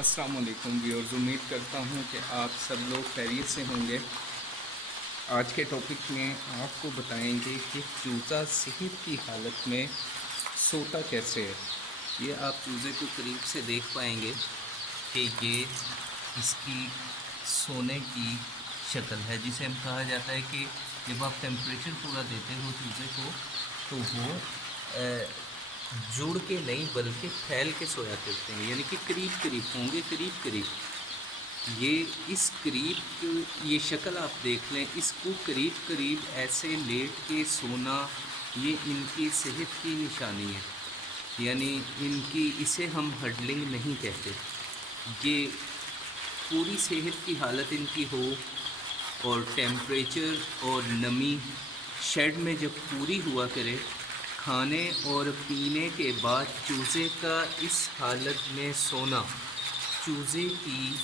अस्सलाम वालेकुम व्यूअर्स, उम्मीद करता हूँ कि आप सब लोग खैरियत से होंगे। आज के टॉपिक में आपको बताएंगे कि चूज़ा सेहत की हालत में सोता कैसे है। ये आप चूज़े को करीब से देख पाएंगे कि ये इसकी सोने की शक्ल है, जिसे हम कहा जाता है कि जब आप टेम्परेचर पूरा देते हो चूज़े को तो वो जुड़ के नहीं बल्कि फैल के सोया करते हैं, यानी कि करीब करीब होंगे, करीब करीब। ये इस करीब ये शक्ल आप देख लें, इसको करीब करीब ऐसे लेट के सोना ये इनकी सेहत की निशानी है, यानी इनकी इसे हम हडलिंग नहीं कहते। ये पूरी सेहत की हालत इनकी हो और टेम्परेचर और नमी शेड में जब पूरी हुआ करे, खाने और पीने के बाद चूज़े का इस हालत में सोना चूज़े की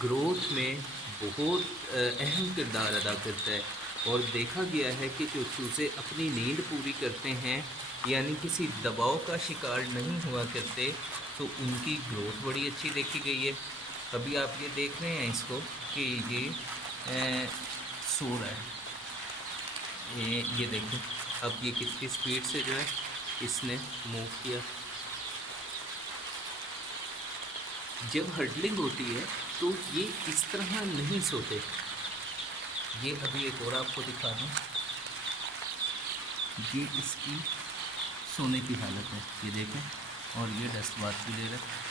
ग्रोथ में बहुत अहम किरदार अदा करता है। और देखा गया है कि जो चूज़े अपनी नींद पूरी करते हैं, यानी किसी दबाव का शिकार नहीं हुआ करते, तो उनकी ग्रोथ बड़ी अच्छी देखी गई है। अभी आप ये देख रहे हैं इसको कि ये सो रहा है, ये देखें अब ये कितनी स्पीड से जो है इसने मूव किया। जब हडलिंग होती है तो ये इस तरह नहीं सोते। ये अभी एक और आपको दिखा दूँ, ये इसकी सोने की हालत है, ये देखें। और ये डस्ट बाथ भी ले रहा है।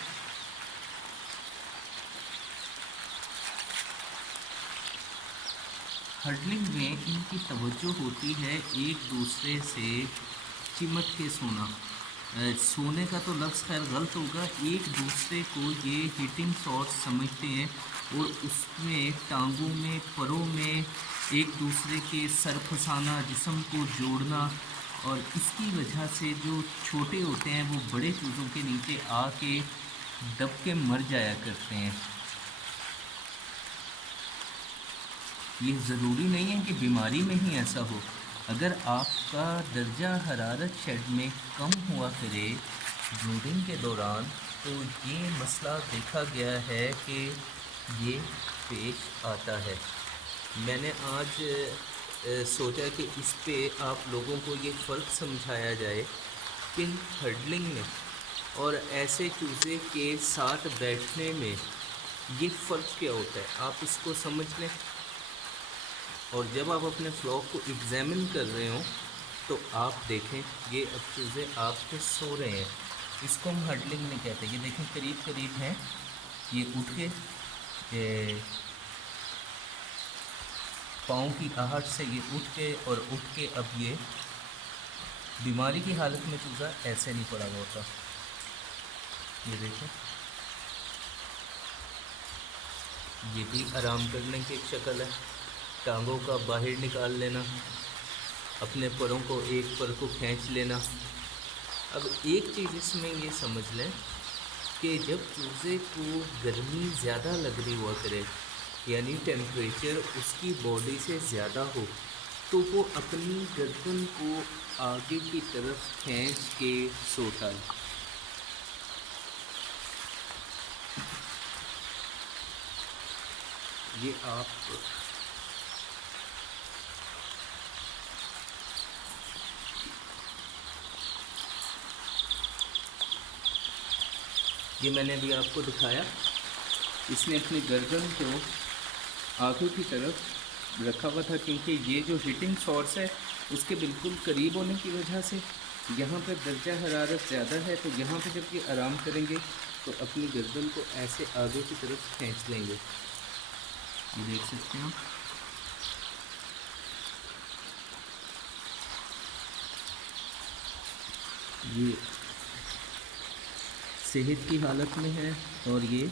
हडलिंग में इनकी तवज्जो होती है एक दूसरे से चिमट के सोना। सोने का तो लफ्ज़ खैर गलत होगा, एक दूसरे को ये हीटिंग शॉट्स समझते हैं और उसमें टांगों में, परों में एक दूसरे के सर फंसाना, जिस्म को जोड़ना, और इसकी वजह से जो छोटे होते हैं वो बड़े चूज़ों के नीचे आके दब के मर जाया करते हैं। ये ज़रूरी नहीं है कि बीमारी में ही ऐसा हो। अगर आपका दर्जा हरारत शेड में कम हुआ करे ब्रूडिंग के दौरान, तो ये मसला देखा गया है कि ये पेश आता है। मैंने आज सोचा कि इस पे आप लोगों को ये फ़र्क समझाया जाए कि हडलिंग में और ऐसे चूज़े के साथ बैठने में ये फ़र्क क्या होता है, आप इसको समझ लें। और जब आप अपने फ्लॉक को एग्ज़ामिन कर रहे हो तो आप देखें ये अब चूज़े आपके सो रहे हैं, इसको हम हडलिंग नहीं कहते। ये देखें करीब करीब हैं, ये उठ के पाँव की आहट से ये उठ के अब ये बीमारी की हालत में चूज़ा ऐसे नहीं पड़ा हुआ होता। ये देखें, ये भी आराम करने की एक शक्ल है। टांगों का बाहर निकाल लेना, अपने परों को, एक पर को खींच लेना। अब एक चीज़ इसमें ये समझ लें कि जब चूज़े को गर्मी ज़्यादा लग रही हुआ करे, यानी टेम्परेचर उसकी बॉडी से ज़्यादा हो, तो वो अपनी गर्दन को आगे की तरफ खींच के सोता है। ये आप ये मैंने अभी आपको दिखाया, इसने अपनी गर्दन को आंखों की तरफ रखा हुआ था, क्योंकि ये जो हीटिंग सोर्स है उसके बिल्कुल करीब होने की वजह से यहाँ पर दर्जा हरारत ज़्यादा है। तो यहाँ पर जब ये आराम करेंगे तो अपनी गर्दन को ऐसे आगे की तरफ खींच लेंगे। ये देख सकते हैं आप। ये सेहत की हालत में है और ये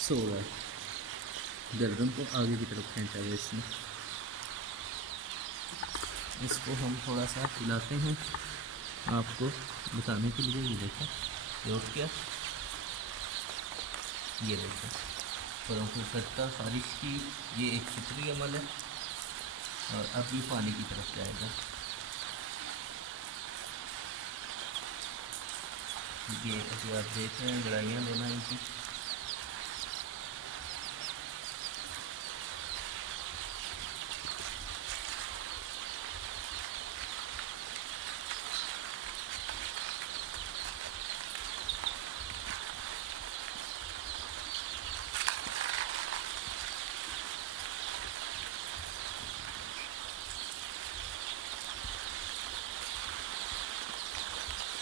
सो रहा है, गर्दन को आगे की तरफ खींचा है इसने। इसको हम थोड़ा सा हिलाते हैं आपको बताने के लिए। ये देखो, ये उठ गया, ये देखो परों को फटता खारिश की, ये एक फितरी अमल है। और अब ये पानी की तरफ जाएगा। ये अभी आप देख रहे हैं लड़ाइयाँ लेना इनकी।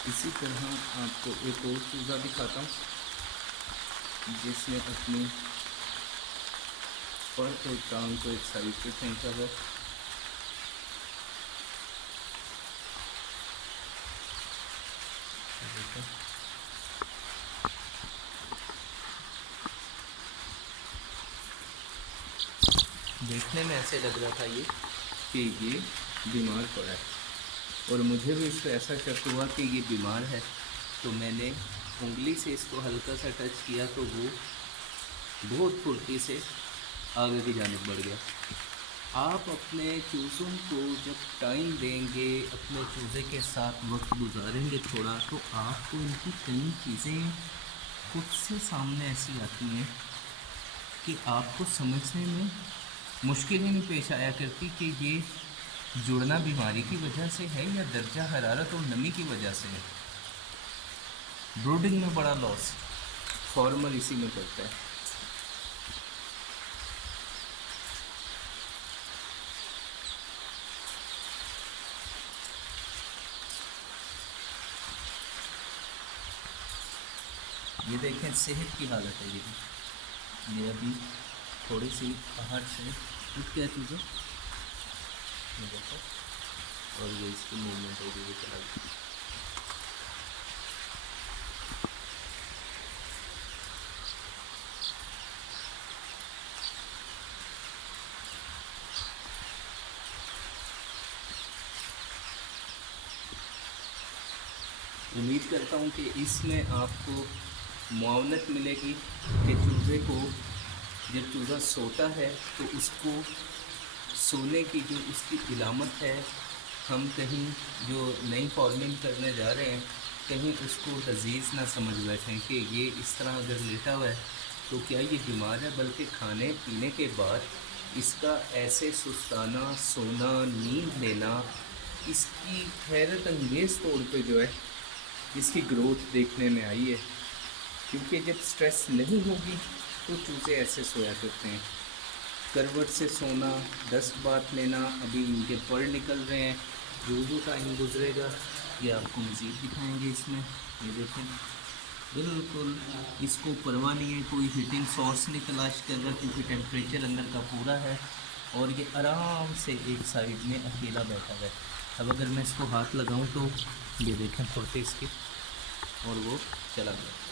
इसी तरह आपको एक और चूज़ा दिखाता हूँ जिसने अपनी पर और टांग को एक साइड पे फेंका है। देखने में ऐसे लग रहा था कि ये बीमार पड़ा है, और मुझे भी इसको ऐसा शक हुआ कि ये बीमार है, तो मैंने उंगली से इसको हल्का सा टच किया तो वो बहुत फुर्ती से आगे की जानिब बढ़ गया। आप अपने चूज़ों को जब टाइम देंगे, अपने चूज़े के साथ वक्त गुजारेंगे थोड़ा, तो आपको इनकी कई चीज़ें खुद से सामने ऐसी आती हैं कि आपको समझने में मुश्किल ही नहीं पेश आया करती कि ये जुड़ना बीमारी की वजह से है या दर्जा हरारत और नमी की वजह से है। ब्रूडिंग में बड़ा लॉस फार्मर इसी में करता है। ये देखें सेहत की हालत है ये अभी थोड़ी सी आहट से उठ क्या चीज़ें, और ये इसकी मूवमेंट होगी, ये चला गया। उम्मीद करता हूँ कि इसमें आपको मुआवनत मिलेगी कि चूज़े को जब चूज़ा सोता है तो उसको सोने की जो उसकी इलामत है, हम कहीं जो नई फार्मिंग करने जा रहे हैं कहीं उसको लजीज ना समझ बैठें कि ये इस तरह अगर लेटा हुआ है तो क्या ये बीमार है, बल्कि खाने पीने के बाद इसका ऐसे सुस्ताना, सोना, नींद लेना, इसकी हैरत अंगेज़ तौर पे जो है इसकी ग्रोथ देखने में आई है। क्योंकि जब स्ट्रेस नहीं होगी तो चूज़े ऐसे सोया करते हैं, करवट से सोना, डस्ट बाथ लेना। अभी इनके पर निकल रहे हैं, जो जो टाइम गुजरेगा ये आपको मज़ीद दिखाएंगे। इसमें ये देखें, बिल्कुल इसको परवाह नहीं है, कोई हीटिंग सोर्स नहीं तलाश कर रहा, क्योंकि टेम्परेचर अंदर का पूरा है और ये आराम से एक साइड में अकेला बैठा है। अब अगर मैं इसको हाथ लगाऊं तो ये देखें फुर्ती इसकी, और वो चला गया।